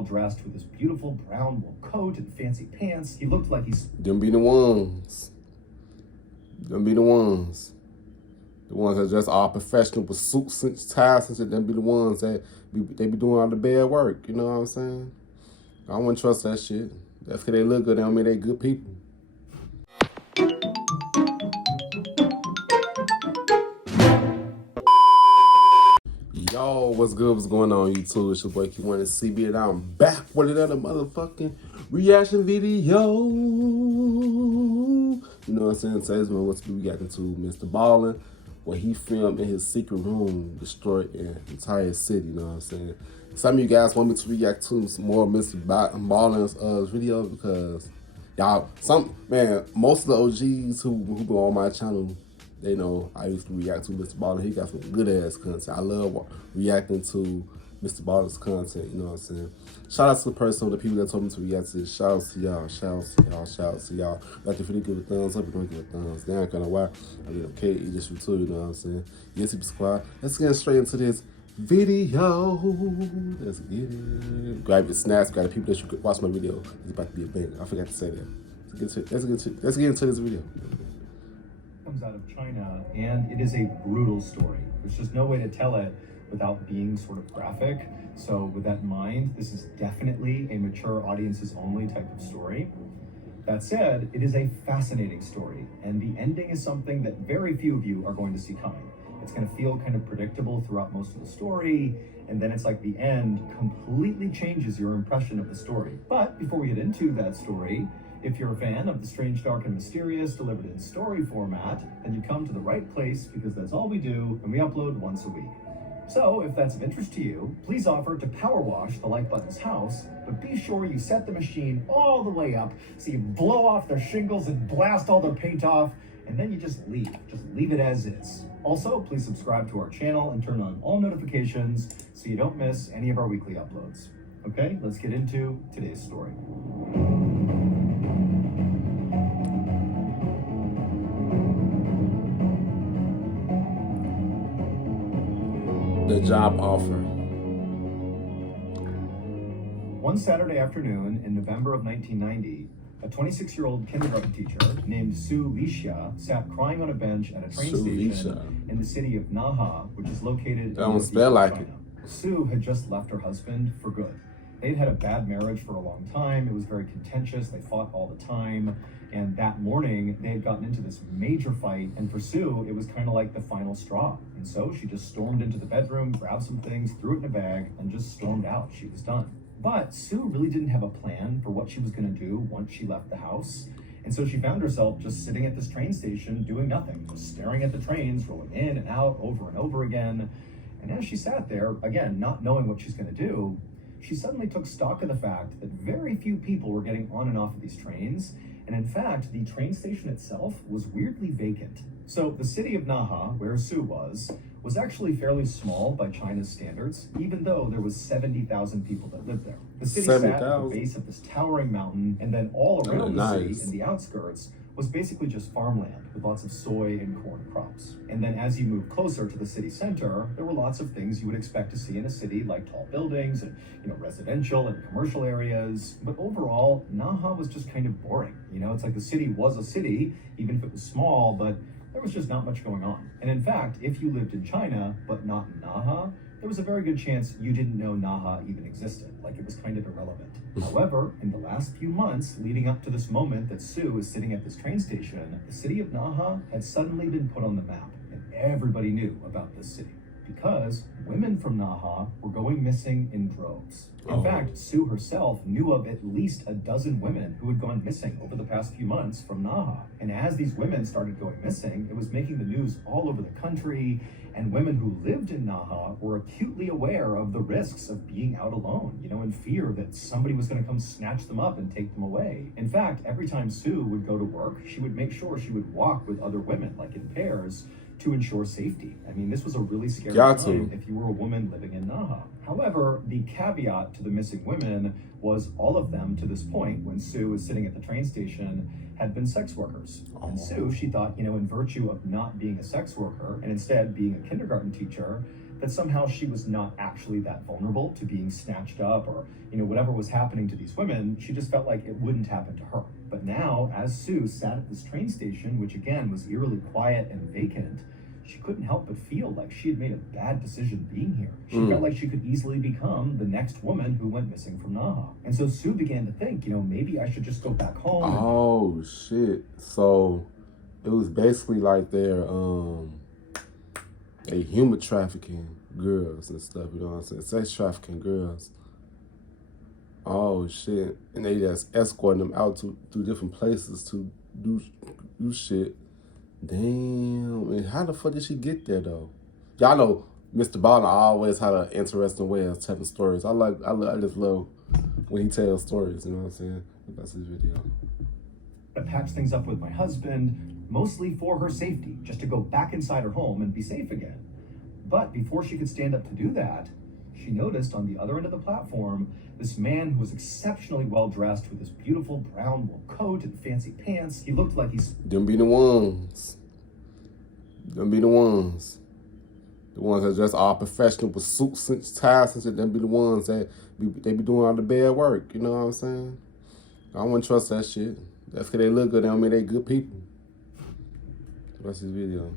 well-dressed with his beautiful brown wool coat and fancy pants. He looked like he's... Them be the ones. Them be the ones. The ones that just all professional with suits and ties and shit. Them be the ones that they be doing all the bad work. You know what I'm saying? I wouldn't trust that shit. That's because they look good. They don't mean they good people. Yo, what's good? What's going on, YouTube? It's your boy Kewonis, CB, and I'm back with another motherfucking reaction video. You know what I'm saying? Today's one, what's we reacting to Mrballen, where he filmed in his secret room, destroyed an entire city. You know what I'm saying? Some of you guys want me to react to some more Mrballen's videos because y'all, most of the OGs who been on my channel, they know I used to react to Mrballen. He got some good ass content. I love reacting to Mrballen's content, you know what I'm saying? Shout out to the person, the people that told me to react to this. Shout out to y'all, shout out to y'all, shout out to y'all. Like, if you didn't give a thumbs up, you don't give a thumbs down. Kind of why I mean, okay, you just too, you know what I'm saying? Yes, people squad. Let's get straight into this video. Let's get it. Grab your snaps, grab the people that you could watch my video. It's about to be a bang. I forgot to say that. Let's get into this video. Comes out of China, and it is a brutal story. There's just no way to tell it without being sort of graphic. So with that in mind, this is definitely a mature audiences only type of story. That said, it is a fascinating story, and the ending is something that very few of you are going to see coming. It's going to feel kind of predictable throughout most of the story, and then it's like the end completely changes your impression of the story. But before we get into that story, if you're a fan of the strange, dark, and mysterious delivered in story format, then you come to the right place, because that's all we do, and we upload once a week. So if that's of interest to you, please offer to power wash the like button's house, but be sure you set the machine all the way up so you blow off their shingles and blast all their paint off, and then you just leave. Just leave it as is. Also, please subscribe to our channel and turn on all notifications so you don't miss any of our weekly uploads. Okay, let's get into today's story. The job offer. One Saturday afternoon in November of 1990, a 26-year-old kindergarten teacher named Su Lixia sat crying on a bench at a train station in the city of Naha, which is located in China. Su had just left her husband for good. They'd had a bad marriage for a long time. It was very contentious. They fought all the time. And that morning, they had gotten into this major fight. And for Su, it was kind of like the final straw. And so she just stormed into the bedroom, grabbed some things, threw it in a bag, and just stormed out. She was done. But Su really didn't have a plan for what she was going to do once she left the house. And so she found herself just sitting at this train station doing nothing, just staring at the trains rolling in and out over and over again. And as she sat there, again, not knowing what she's going to do, she suddenly took stock of the fact that very few people were getting on and off of these trains. And in fact, the train station itself was weirdly vacant. So the city of Naha, where Su was actually fairly small by China's standards, even though there was 70,000 people that lived there. The city sat at the base of this towering mountain, and then all around the city in the outskirts was basically just farmland with lots of soy and corn crops. And then as you move closer to the city center, there were lots of things you would expect to see in a city, like tall buildings and residential and commercial areas. But overall, Naha was just kind of boring. It's like the city was a city, even if it was small, but there was just not much going on. And in fact, if you lived in China, but not in Naha, there was a very good chance you didn't know Naha even existed, like it was kind of irrelevant. However, in the last few months leading up to this moment that Su is sitting at this train station, the city of Naha had suddenly been put on the map, and everybody knew about this city, because women from Naha were going missing in droves. In fact, Su herself knew of at least a dozen women who had gone missing over the past few months from Naha. And as these women started going missing, it was making the news all over the country, and women who lived in Naha were acutely aware of the risks of being out alone, in fear that somebody was going to come snatch them up and take them away. In fact, every time Su would go to work, she would make sure she would walk with other women, like in pairs, to ensure safety. I mean, this was a really scary time if you were a woman living in Naha. However, the caveat to the missing women was all of them, to this point, when Su was sitting at the train station, had been sex workers. And Su, she thought, in virtue of not being a sex worker and instead being a kindergarten teacher, that somehow she was not actually that vulnerable to being snatched up or, whatever was happening to these women, she just felt like it wouldn't happen to her. But now, as Sue sat at this train station, which again was eerily quiet and vacant, she couldn't help but feel like she had made a bad decision being here. She felt like she could easily become the next woman who went missing from Naha. And so Sue began to think, maybe I should just go back home. Oh, shit. So it was basically like they human trafficking girls and stuff, you know what I'm saying? Sex trafficking girls. Oh, shit. And they just escorting them out to different places to do shit. Damn. And how the fuck did she get there, though? Y'all know Mrballen always had an interesting way of telling stories. I just love when he tells stories, you know what I'm saying? That's his video. I patched things up with my husband, mostly for her safety, just to go back inside her home and be safe again. But before she could stand up to do that, she noticed on the other end of the platform this man who was exceptionally well-dressed with this beautiful brown wool coat and fancy pants. He looked like he's... Them be the ones. Them be the ones. The ones that dress all professional with suits and ties and shit. Them be the ones that they be doing all the bad work. You know what I'm saying? I wouldn't trust that shit. That's because they look good. They don't mean they good people. That's his video.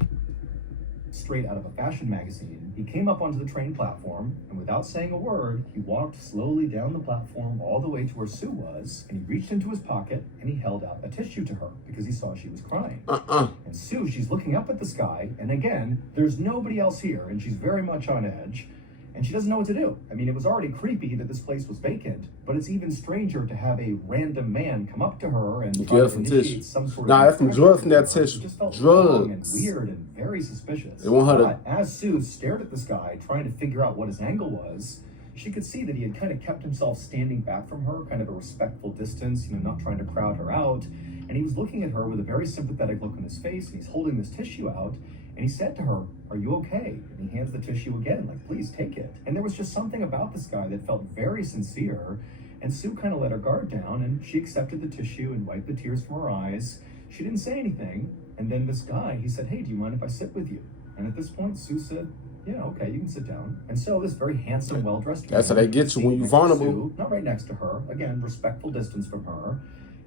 Straight out of a fashion magazine, he came up onto the train platform, and without saying a word, he walked slowly down the platform all the way to where Sue was, and he reached into his pocket, and he held out a tissue to her, because he saw she was crying. And Sue, she's looking up at the sky, and again, there's nobody else here, and she's very much on edge, and she doesn't know what to do. I mean, it was already creepy that this place was vacant, but it's even stranger to have a random man come up to her and try to initiate some sort of... Nah, that's some drugs from that tissue. It just felt drugs. wrong and weird and very suspicious. They want her But as Sue stared at this guy, trying to figure out what his angle was, she could see that he had kind of kept himself standing back from her, kind of a respectful distance, not trying to crowd her out. And he was looking at her with a very sympathetic look on his face, and he's holding this tissue out, and he said to her, "Are you okay?" And he hands the tissue again, like, "Please take it." And there was just something about this guy that felt very sincere, and Sue kind of let her guard down, and she accepted the tissue and wiped the tears from her eyes. She didn't say anything, and then this guy, he said, "Hey, do you mind if I sit with you?" And at this point, Sue said, "Yeah, okay, you can sit down." And so this very handsome, well-dressed man... That's how they get you when you're vulnerable. Sue, not right next to her. Again, respectful distance from her.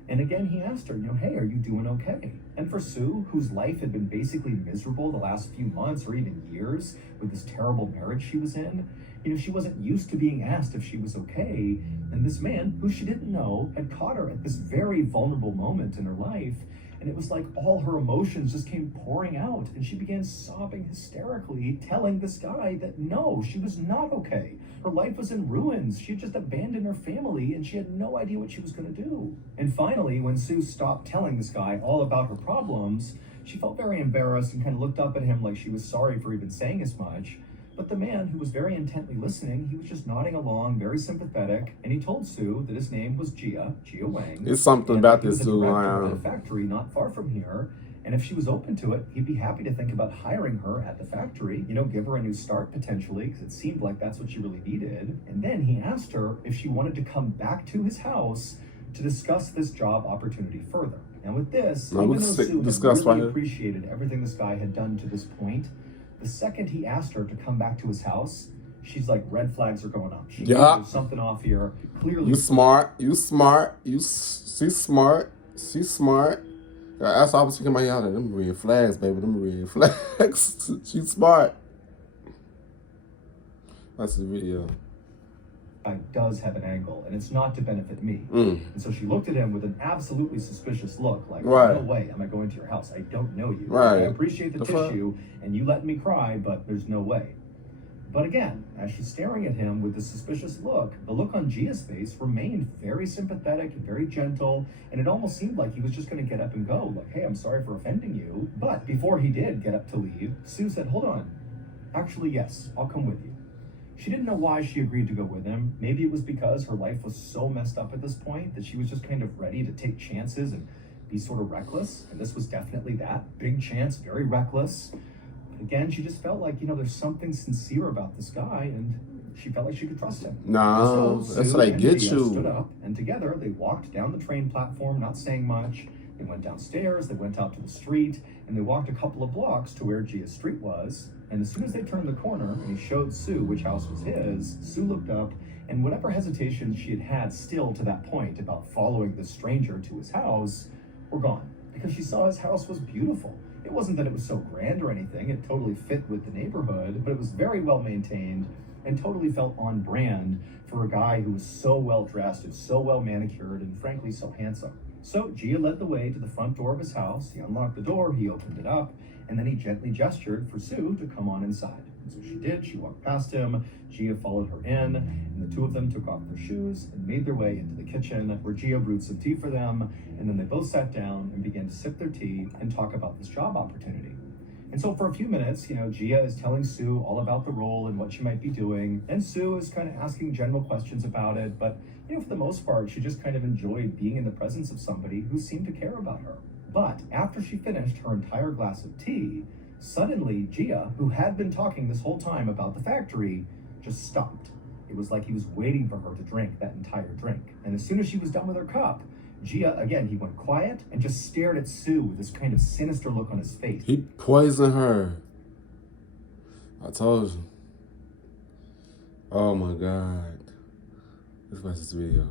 And again, he asked her, "Hey, are you doing okay?" And for Sue, whose life had been basically miserable the last few months or even years with this terrible marriage she was in, she wasn't used to being asked if she was okay. And this man, who she didn't know, had caught her at this very vulnerable moment in her life. And it was like all her emotions just came pouring out, and she began sobbing hysterically, telling this guy that no, she was not okay. Her life was in ruins. She had just abandoned her family, and she had no idea what she was going to do. And finally, when Sue stopped telling this guy all about her problems, she felt very embarrassed and kind of looked up at him like she was sorry for even saying as much. But the man, who was very intently listening, he was just nodding along, very sympathetic, and he told Sue that his name was Gia Wang. It's something about this dude. At a factory not far from here, and if she was open to it, he'd be happy to think about hiring her at the factory, give her a new start potentially, because it seemed like that's what she really needed. And then he asked her if she wanted to come back to his house to discuss this job opportunity further. Now with this, even though Sue had really appreciated everything this guy had done to this point, the second he asked her to come back to his house, she's like, red flags are going up. She knew there's something off here. Clearly, she's smart. That's all I was thinking about. Y'all, them red flags, baby. Them red flags. She's smart. That's the video. Does have an angle, and it's not to benefit me. And so she looked at him with an absolutely suspicious look, like, no way am I going to your house. I don't know you. I appreciate the tissue, and you let me cry, but there's no way. But again, as she's staring at him with this suspicious look, the look on Gia's face remained very sympathetic and very gentle, and it almost seemed like he was just going to get up and go, like, "Hey, I'm sorry for offending you." But before he did get up to leave, Sue said, "Hold on. Actually, yes, I'll come with you." She didn't know why she agreed to go with him. Maybe it was because her life was so messed up at this point that she was just kind of ready to take chances and be sort of reckless. And this was definitely that. Big chance, very reckless. But again, she just felt like, there's something sincere about this guy, and she felt like she could trust him. No, so that's how they get you. Stood up, and together they walked down the train platform, not saying much. They went downstairs, they went out to the street, and they walked a couple of blocks to where Gia's street was. And as soon as they turned the corner and he showed Sue which house was his, Sue looked up, and whatever hesitations she had had still to that point about following the stranger to his house were gone, because she saw his house was beautiful. It wasn't that it was so grand or anything, it totally fit with the neighborhood, but it was very well maintained and totally felt on brand for a guy who was so well dressed and so well manicured and frankly so handsome. So Gia led the way to the front door of his house. He unlocked the door, he opened it up, and then he gently gestured for Sue to come on inside. And so she did. She walked past him. Gia followed her in, and the two of them took off their shoes and made their way into the kitchen, where Gia brewed some tea for them, and then they both sat down and began to sip their tea and talk about this job opportunity. And so for a few minutes, Gia is telling Sue all about the role and what she might be doing, and Sue is kind of asking general questions about it, but for the most part, she just kind of enjoyed being in the presence of somebody who seemed to care about her. But after she finished her entire glass of tea, suddenly Gia, who had been talking this whole time about the factory, just stopped. It was like he was waiting for her to drink that entire drink. And as soon as she was done with her cup, Gia, again, he went quiet and just stared at Sue with this kind of sinister look on his face. He poisoned her. I told you. Oh my God. Let's watch this video.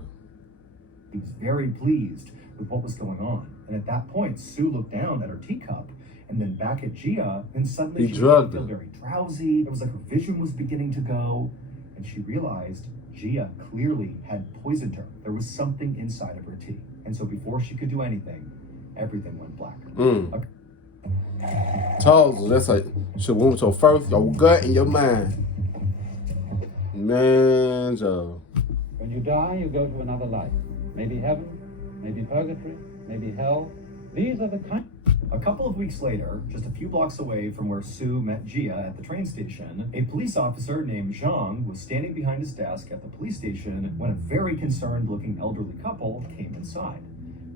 He was very pleased with what was going on. And at that point, Sue looked down at her teacup and then back at Gia, and suddenly she began to feel very drowsy. It was like her vision was beginning to go, and she realized Gia clearly had poisoned her. There was something inside of her tea. And so before she could do anything, everything went black. Told you, that's like, should went with your first, your gut and your mind. Man, Joe. When you die, you go to another life. Maybe heaven, maybe purgatory, maybe hell. These are the kind. A couple of weeks later, just a few blocks away from where Sue met Gia at the train station, a police officer named Zhang was standing behind his desk at the police station when a very concerned-looking elderly couple came inside.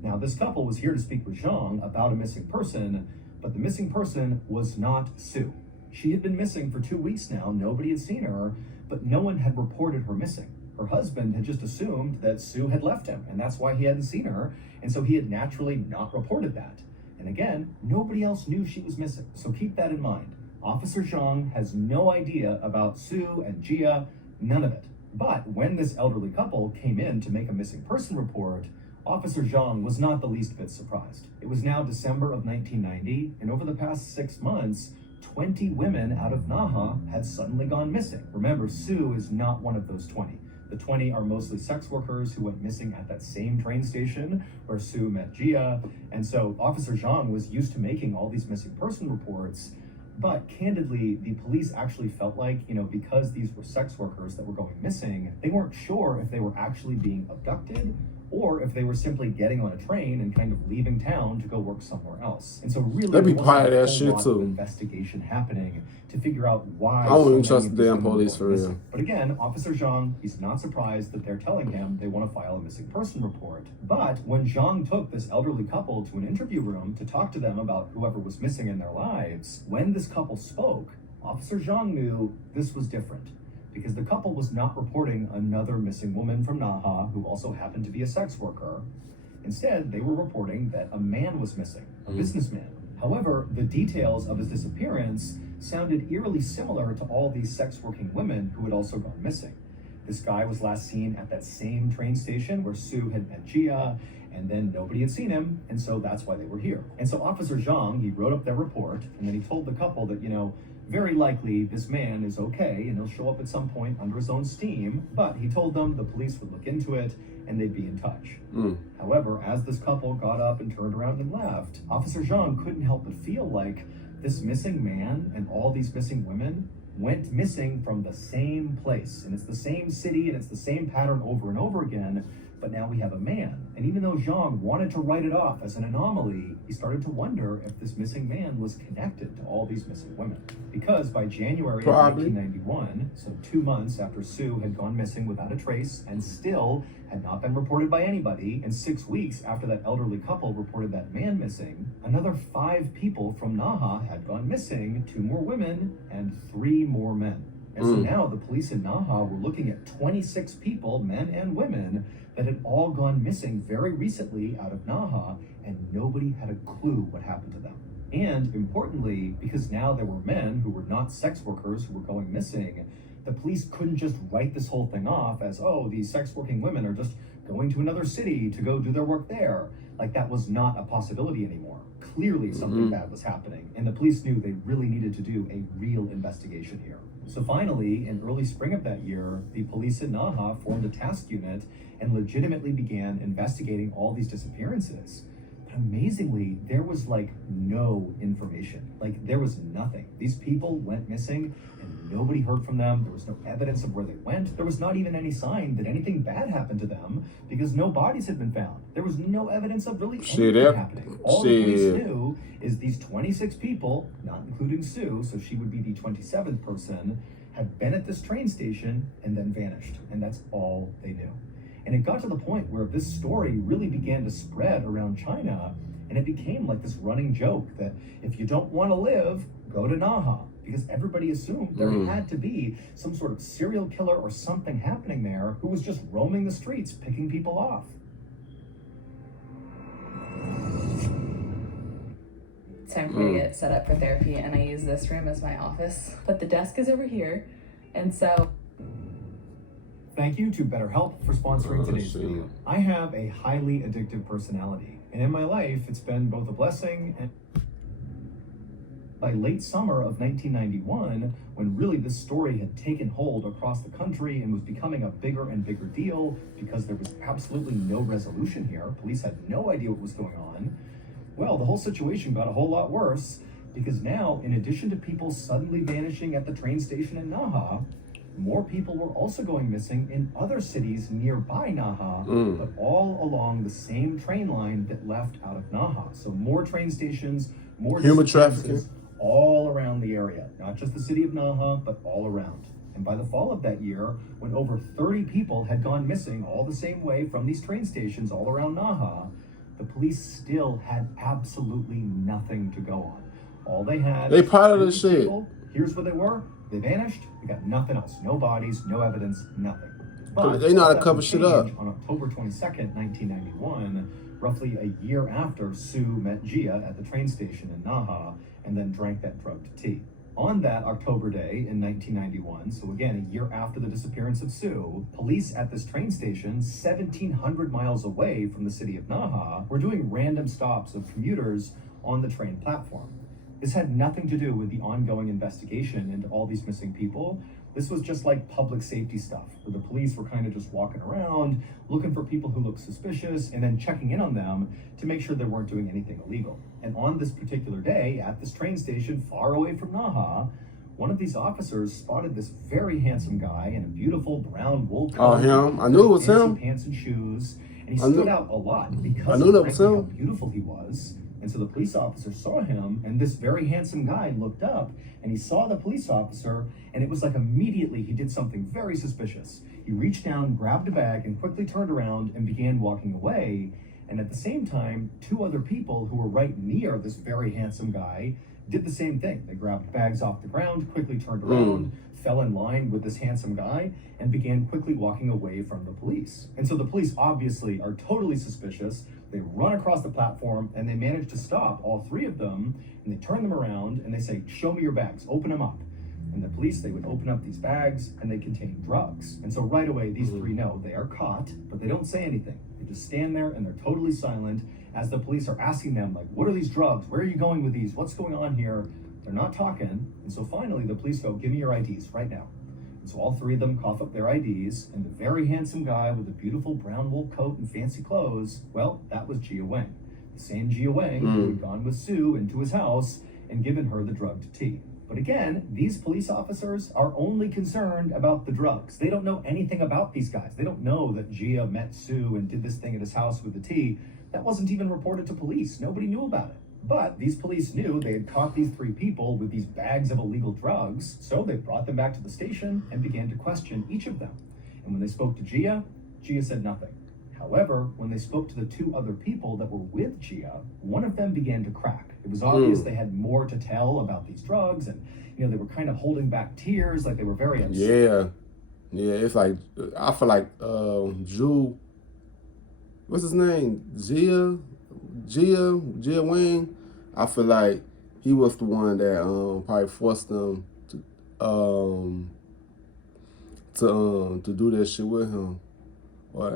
Now, this couple was here to speak with Zhang about a missing person, but the missing person was not Sue. She had been missing for 2 weeks now. Nobody had seen her, but no one had reported her missing. Her husband had just assumed that Sue had left him, and that's why he hadn't seen her, and so he had naturally not reported that. And again, nobody else knew she was missing, so keep that in mind. Officer Zhang has no idea about Sue and Gia, none of it. But when this elderly couple came in to make a missing person report, Officer Zhang was not the least bit surprised. It was now December of 1990, and over the past 6 months, 20 women out of Naha had suddenly gone missing. Remember, Sue is not one of those 20. The 20 are mostly sex workers who went missing at that same train station where Sue met Gia. And so Officer Zhang was used to making all these missing person reports. But candidly, the police actually felt like, because these were sex workers that were going missing, they weren't sure if they were actually being abducted or if they were simply getting on a train and kind of leaving town to go work somewhere else. And so really, That'd be there part of that wasn't a shit whole lot too. of investigation happening to figure out why. I wouldn't so trust many the of damn these women police were for real. missing. But again, Officer Zhang, he's not surprised that they're telling him they want to file a missing person report. But when Zhang took this elderly couple to an interview room to talk to them about whoever was missing in their lives, when this couple spoke, Officer Zhang knew this was different, because the couple was not reporting another missing woman from Naha who also happened to be a sex worker. Instead, they were reporting that a man was missing, a businessman. However, the details of his disappearance sounded eerily similar to all these sex-working women who had also gone missing. This guy was last seen at that same train station where Sue had met Gia, and then nobody had seen him, and so that's why they were here. And so Officer Zhang, he wrote up their report, and then he told the couple that, very likely this man is okay, and he'll show up at some point under his own steam, but he told them the police would look into it, and they'd be in touch. However, as this couple got up and turned around and left, Officer Zhang couldn't help but feel like this missing man and all these missing women went missing from the same place. And it's the same city, and it's the same pattern over and over again, but now we have a man. And even though Zhang wanted to write it off as an anomaly, he started to wonder if this missing man was connected to all these missing women. Because by January of 1991, so 2 months after Sue had gone missing without a trace and still had not been reported by anybody, and 6 weeks after that elderly couple reported that man missing, another 5 people from Naha had gone missing, 2 more women and 3 more men. And so now the police in Naha were looking at 26 people, men and women, that had all gone missing very recently out of Naha, and nobody had a clue what happened to them. And importantly, because now there were men who were not sex workers who were going missing, the police couldn't just write this whole thing off as, oh, these sex working women are just going to another city to go do their work there. Like, that was not a possibility anymore. Clearly something bad was happening, and the police knew they really needed to do a real investigation here. So finally, in early spring of that year, the police in Naha formed a task unit and legitimately began investigating all these disappearances. But amazingly, there was like no information. Like, there was nothing. These people went missing and nobody heard from them. There was no evidence of where they went. There was not even any sign that anything bad happened to them because no bodies had been found. There was no evidence of really anything happening. All the police knew is these 26 people, not including Sue, so she would be the 27th person, had been at this train station and then vanished. And that's all they knew. And it got to the point where this story really began to spread around China, and it became like this running joke that if you don't want to live, go to Naha, because everybody assumed there had to be some sort of serial killer or something happening there who was just roaming the streets, picking people off. Time for me to get set up for therapy, and I use this room as my office. But the desk is over here, and so... Thank you to BetterHelp for sponsoring today's video. I have a highly addictive personality, and in my life, it's been both a blessing and... By late summer of 1991, when really this story had taken hold across the country and was becoming a bigger and bigger deal because there was absolutely no resolution here, police had no idea what was going on, well, the whole situation got a whole lot worse because now, in addition to people suddenly vanishing at the train station in Naha, more people were also going missing in other cities nearby Naha, but all along the same train line that left out of Naha. So more train stations, more human trafficking, all around the area, not just the city of Naha, but all around. And by the fall of that year, when over 30 people had gone missing all the same way from these train stations all around Naha, the police still had absolutely nothing to go on. All they had... They part of the shit. People, here's where they were. They vanished. We got nothing else. No bodies, no evidence, nothing. But they know how to cover shit up. On October 22nd, 1991, roughly a year after Sue met Gia at the train station in Naha and then drank that drugged tea. On that October day in 1991, so again, a year after the disappearance of Sue, police at this train station, 1,700 miles away from the city of Naha, were doing random stops of commuters on the train platform. This had nothing to do with the ongoing investigation into all these missing people. This was just like public safety stuff, where the police were kind of just walking around, looking for people who looked suspicious, and then checking in on them to make sure they weren't doing anything illegal. And on this particular day, at this train station far away from Naha, one of these officers spotted this very handsome guy in a beautiful brown wool coat. Oh, him? I knew it was him. Pants and shoes, and he stood out a lot because I knew that was him. How beautiful he was. And so the police officer saw him, and this very handsome guy looked up, and he saw the police officer, and it was like immediately he did something very suspicious. He reached down, grabbed a bag, and quickly turned around and began walking away. And at the same time, two other people who were right near this very handsome guy did the same thing. They grabbed bags off the ground, quickly turned around, fell in line with this handsome guy, and began quickly walking away from the police. And so the police obviously are totally suspicious. They run across the platform and they manage to stop all three of them, and they turn them around and they say, "Show me your bags, open them up." And the police, they would open up these bags and they contain drugs. And so right away, these three know they are caught, but they don't say anything. They just stand there and they're totally silent as the police are asking them, like, what are these drugs? Where are you going with these? What's going on here? They're not talking. And so finally the police go, "Give me your IDs right now." And so all three of them cough up their IDs, and the very handsome guy with the beautiful brown wool coat and fancy clothes, well, that was Gia Wang. The same Gia Wang who had gone with Sue into his house and given her the drugged tea. But again, these police officers are only concerned about the drugs. They don't know anything about these guys. They don't know that Gia met Sue and did this thing at his house with the tea. That wasn't even reported to police. Nobody knew about it. But these police knew they had caught these three people with these bags of illegal drugs, so they brought them back to the station and began to question each of them. And when they spoke to Gia, Gia said nothing. However, when they spoke to the two other people that were with Gia, one of them began to crack. It was obvious they had more to tell about these drugs, and they were kind of holding back tears, like they were very upset. Yeah, it's like, I feel like Drew, what's his name? Gia Wang. I feel like he was the one that probably forced them to do that shit with him, or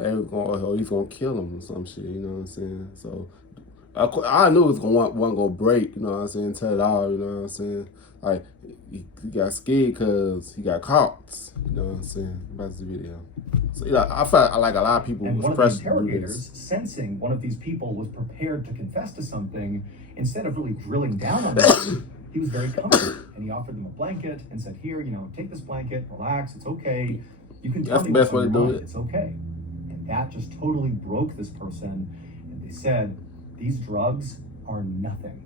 he's gonna kill him or some shit. You know what I'm saying? So I knew it was wasn't gonna break. You know what I'm saying? Tell it all. You know what I'm saying? Like he got scared because he got caught. You know what I'm saying? About the video. So I felt like a lot of people and was one of the fresh to do interrogators, this. sensing one of these people was prepared to confess to something, instead of really drilling down on them, he was very comfortable, and he offered them a blanket and said, "Here, take this blanket, relax, it's okay. You can tell That's me the best what's way on to your do mind, it. it's okay." And that just totally broke this person, and they said, "These drugs are nothing.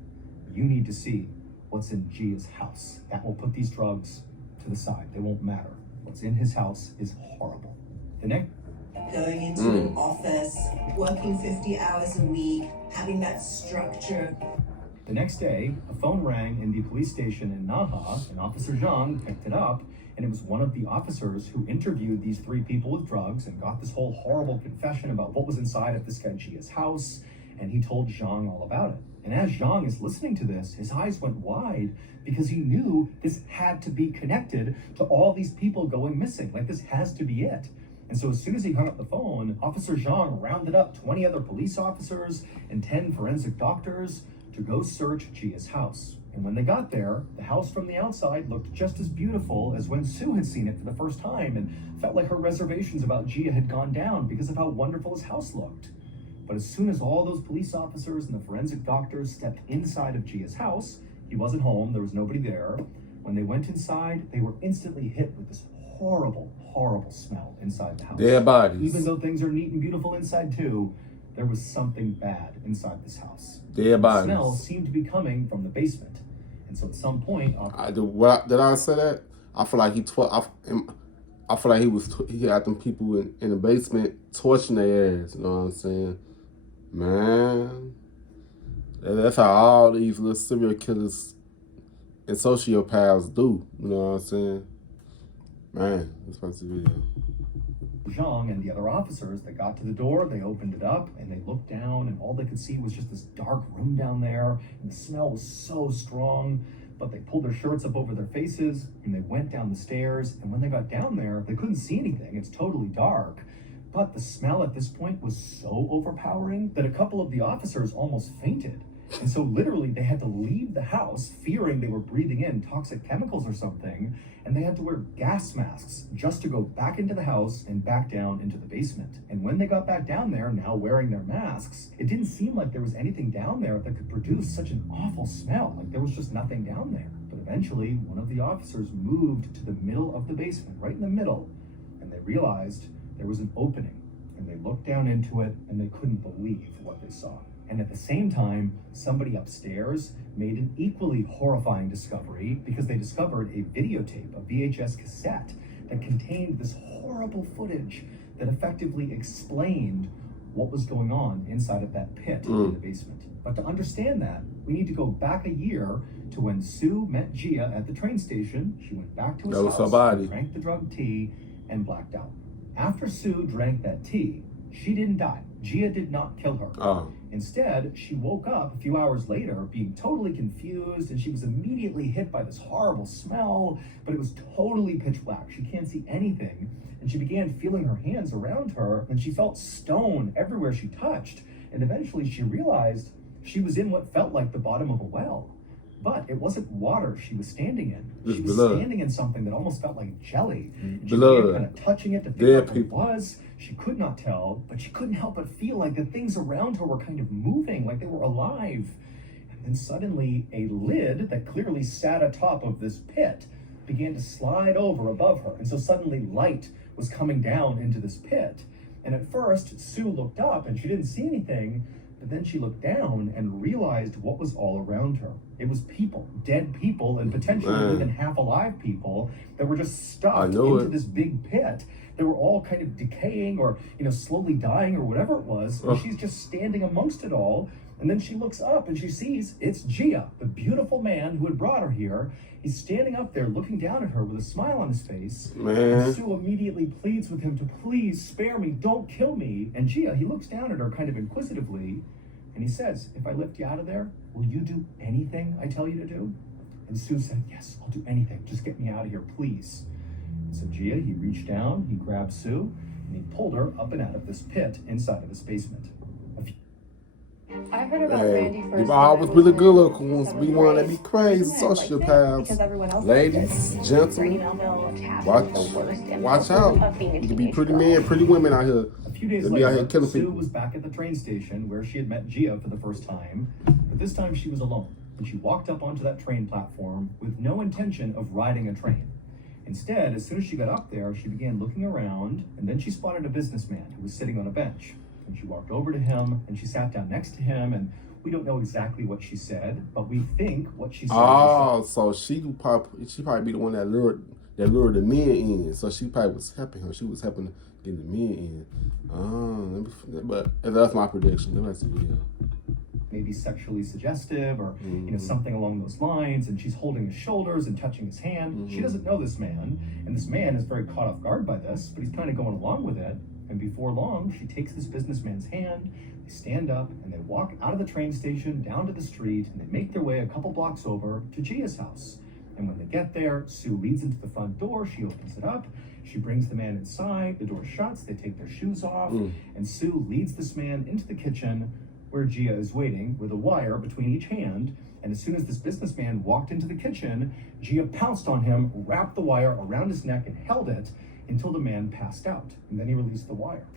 You need to see what's in Gia's house. That will put these drugs to the side. They won't matter. What's in his house is horrible." The next going into an office, working 50 hours a week, having that structure. The next day, a phone rang in the police station in Naha, and Officer Zhang picked it up, and it was one of the officers who interviewed these 3 people with drugs and got this whole horrible confession about what was inside of this guy Gia's house, and he told Zhang all about it. And as Zhang is listening to this, his eyes went wide because he knew this had to be connected to all these people going missing. Like, this has to be it. And so as soon as he hung up the phone, Officer Zhang rounded up 20 other police officers and 10 forensic doctors to go search Gia's house. And when they got there, the house from the outside looked just as beautiful as when Sue had seen it for the first time, and felt like her reservations about Gia had gone down because of how wonderful his house looked. But as soon as all those police officers and the forensic doctors stepped inside of Gia's house, he wasn't home, there was nobody there. When they went inside, they were instantly hit with this horrible, horrible smell inside the house. Dead bodies. Even though things are neat and beautiful inside too, there was something bad inside this house. Dead bodies. The smell seemed to be coming from the basement. And so at some point, Did I say that? I feel like I feel like he had them people in the basement torching their ass. You know what I'm saying? Man, that's how all these little serial killers and sociopaths do. You know what I'm saying? Man, that's supposed to be video. Zhang and the other officers, they got to the door, they opened it up, and they looked down, and all they could see was just this dark room down there, and the smell was so strong. But they pulled their shirts up over their faces, and they went down the stairs, and when they got down there, they couldn't see anything. It's totally dark. But the smell at this point was so overpowering that a couple of the officers almost fainted. And so literally they had to leave the house fearing they were breathing in toxic chemicals or something, and they had to wear gas masks just to go back into the house and back down into the basement. And when they got back down there, now wearing their masks, it didn't seem like there was anything down there that could produce such an awful smell. Like, there was just nothing down there. But eventually, one of the officers moved to the middle of the basement, right in the middle, and they realized there was an opening. And they looked down into it, and they couldn't believe what they saw. And at the same time, somebody upstairs made an equally horrifying discovery, because they discovered a videotape, a VHS cassette, that contained this horrible footage that effectively explained what was going on inside of that pit in the basement. But to understand that, we need to go back a year to when Sue met Gia at the train station. She went back to his house, drank the drug tea, and blacked out. After Sue drank that tea, she didn't die. Gia did not kill her. Instead, she woke up a few hours later being totally confused, and she was immediately hit by this horrible smell, but it was totally pitch black. She can't see anything, and she began feeling her hands around her, and she felt stone everywhere she touched, and eventually she realized she was in what felt like the bottom of a well. But it wasn't water she was standing in. She was standing in something that almost felt like jelly. And she began kind of touching it to figure out what it was. She could not tell, but she couldn't help but feel like the things around her were kind of moving, like they were alive. And then suddenly a lid that clearly sat atop of this pit began to slide over above her. And so suddenly light was coming down into this pit. And at first, Sue looked up and she didn't see anything. But then she looked down and realized what was all around her. It was people, dead people, and potentially even half alive people that were just stuck into this big pit. They were all kind of decaying or, slowly dying or whatever it was. And she's just standing amongst it all. And then she looks up and she sees it's Gia, the beautiful man who had brought her here. He's standing up there looking down at her with a smile on his face. And Sue immediately pleads with him to please spare me, don't kill me. And Gia, he looks down at her kind of inquisitively, and he says, if I lift you out of there, will you do anything I tell you to do? And Sue said, yes, I'll do anything. Just get me out of here, please. And so Gia, he reached down, he grabbed Sue, and he pulled her up and out of this pit inside of this basement. I heard about Randy first. You've always been the good looking ones. We want to be crazy sociopaths. Ladies, gentlemen, watch out. You can be pretty men, pretty women out here. A few days later, Sue was back at the train station where she had met Gia for the first time, but this time she was alone, and she walked up onto that train platform with no intention of riding a train. Instead, as soon as she got up there, she began looking around, and then she spotted a businessman who was sitting on a bench. And she walked over to him, and she sat down next to him, and we don't know exactly what she said, but we think what she said. Oh, so she probably be the one that lured the men in. So she probably was helping her. She was helping get the men in. But that's my prediction. That's the video. Maybe sexually suggestive or something along those lines, and she's holding his shoulders and touching his hand. She doesn't know this man, and this man is very caught off guard by this, but he's kind of going along with it. And before long, she takes this businessman's hand, they stand up, and they walk out of the train station down to the street, and they make their way a couple blocks over to Gia's house. And when they get there, Sue leads into the front door, she opens it up, she brings the man inside, the door shuts, they take their shoes off, and Sue leads this man into the kitchen where Gia is waiting with a wire between each hand. And as soon as this businessman walked into the kitchen, Gia pounced on him, wrapped the wire around his neck, and held it until the man passed out, and then he released the wire.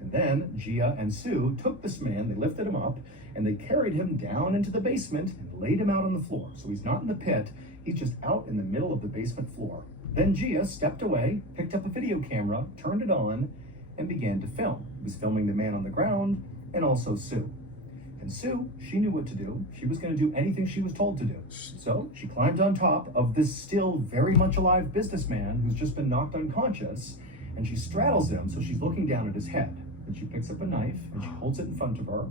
And then Gia and Sue took this man, they lifted him up, and they carried him down into the basement and laid him out on the floor. So he's not in the pit, he's just out in the middle of the basement floor. Then Gia stepped away, picked up a video camera, turned it on, and began to film. He was filming the man on the ground, and also Sue. And Sue, she knew what to do. She was going to do anything she was told to do. So she climbed on top of this still very much alive businessman who's just been knocked unconscious, and she straddles him, so she's looking down at his head. And she picks up a knife, and she holds it in front of her,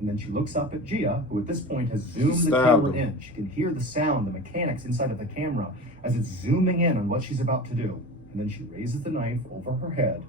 and then she looks up at Gia, who at this point has zoomed the camera in. She can hear the sound, the mechanics inside of the camera, as it's zooming in on what she's about to do. And then she raises the knife over her head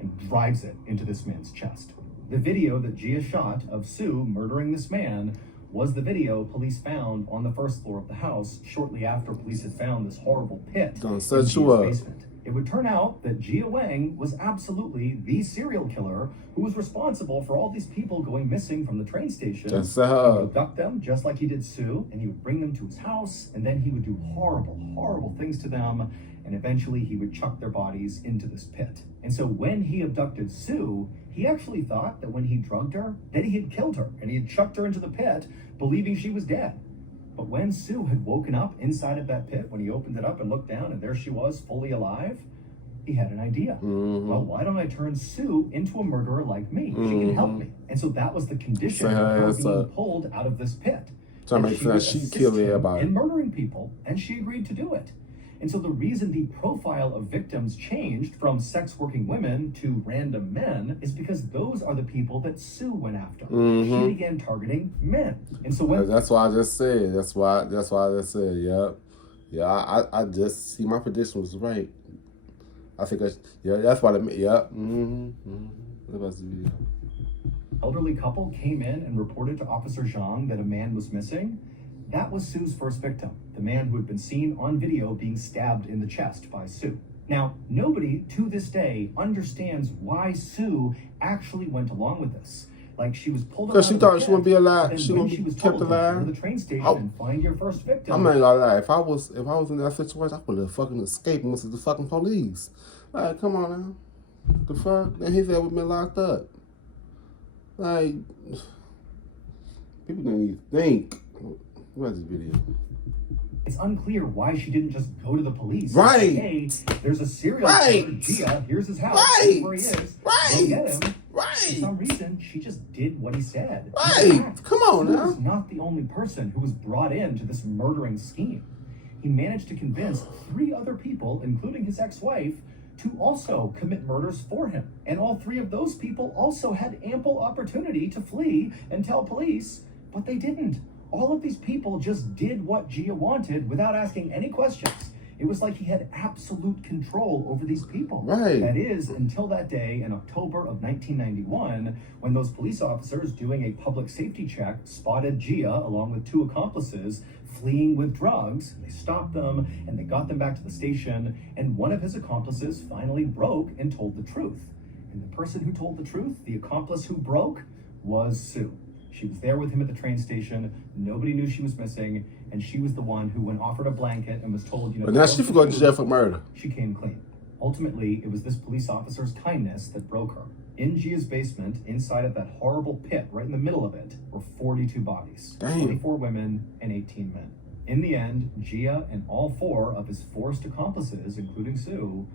and drives it into this man's chest. The video that Gia shot of Sue murdering this man was the video police found on the first floor of the house shortly after police had found this horrible pit in Gia's basement. It would turn out that Gia Wang was absolutely the serial killer who was responsible for all these people going missing from the train station. He would abduct them just like he did Sue, and he would bring them to his house, and then he would do horrible, horrible things to them, and eventually he would chuck their bodies into this pit. And so when he abducted Sue, he actually thought that when he drugged her, that he had killed her, and he had chucked her into the pit, believing she was dead. But when Sue had woken up inside of that pit, when he opened it up and looked down, and there she was, fully alive, he had an idea. Well, why don't I turn Sue into a murderer like me? She can help me. And so that was the condition of her being pulled out of this pit. So makes sense. She killed everybody in murdering people, and she agreed to do it. And so the reason the profile of victims changed from sex working women to random men is because those are the people that Sue went after. She began targeting men. And so when that's why I just said. That's why I just said. Yep. Yeah. I just see my prediction was right. I think that's why. Yep. Elderly couple came in and reported to Officer Zhang that a man was missing. That was Sue's first victim, the man who had been seen on video being stabbed in the chest by Sue. Now, nobody to this day understands why Sue actually went along with this. Like, she was pulled out because she thought she wouldn't be alive. She wouldn't be kept alive. Go to the train station and find your first victim. I'm not gonna lie. If I was in that situation, I would have fucking escaped and went to the fucking police. Like, come on now. The fuck? And he said we've been locked up. Like, people didn't even think. Where's this video? It's unclear why she didn't just go to the police. Right. Hey, there's a serial killer, Gia. Here's his house. Right. Where he is. Right. Go get him. Right. For some reason, she just did what he said. Right. Come on now. He was not the only person who was brought into this murdering scheme. He managed to convince 3 other people, including his ex-wife, to also commit murders for him. And all 3 of those people also had ample opportunity to flee and tell police, but they didn't. All of these people just did what Gia wanted without asking any questions. It was like he had absolute control over these people. Right. That is, until that day in October of 1991, when those police officers doing a public safety check spotted Gia along with 2 accomplices fleeing with drugs. They stopped them and they got them back to the station, and one of his accomplices finally broke and told the truth. And the person who told the truth, the accomplice who broke, was Sue. She was there with him at the train station. Nobody knew she was missing, and she was the one who, when offered a blanket and was told, But now she forgot to jail for murder. She came clean. Ultimately, it was this police officer's kindness that broke her. In Gia's basement, inside of that horrible pit, right in the middle of it, were 42 bodies. Damn. 24 women and 18 men. In the end, Gia and all 4 of his forced accomplices, including Sue,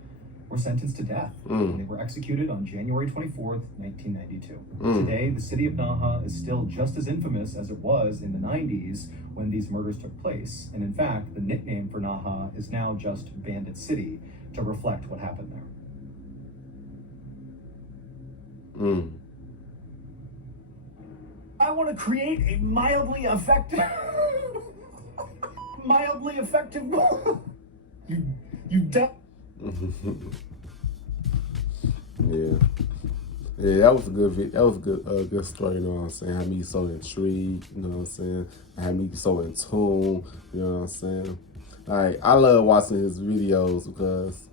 were sentenced to death. And they were executed on January 24th, 1992. Today, the city of Naha is still just as infamous as it was in the 90s when these murders took place. And in fact, the nickname for Naha is now just Bandit City to reflect what happened there. I want to create a mildly effective you Yeah, that was a good that was a good story, you know what I'm saying? Had me so intrigued, you know what I'm saying? Had me so in tune, you know what I'm saying? Like, I love watching his videos because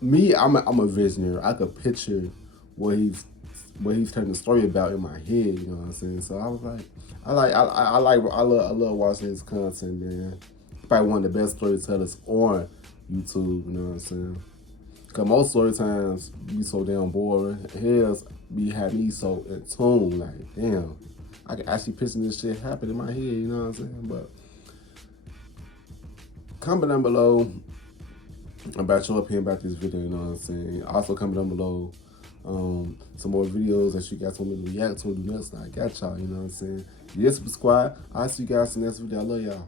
me, I'm a visionary. I could picture what he's telling the story about in my head, you know what I'm saying? So I was like, I love watching his content, man. Probably one of the best storytellers on YouTube, you know what I'm saying? Cause most story times be so damn boring. His had me so in tune, like, damn, I can actually picture this shit happen in my head, you know what I'm saying? But comment down below about your opinion about this video, you know what I'm saying? Also comment down below some more videos that you guys want me to react to or do next. I got y'all, you know what I'm saying? Yes, subscribe. I'll see you guys in the next video. I love y'all.